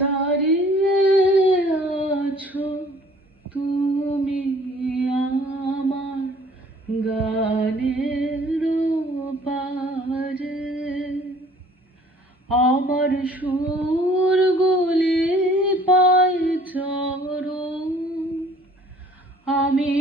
দাঁড়িয়ে আছো তুমি আমার গানের পারে, আমার সুর গলে পায় চরণ, আমি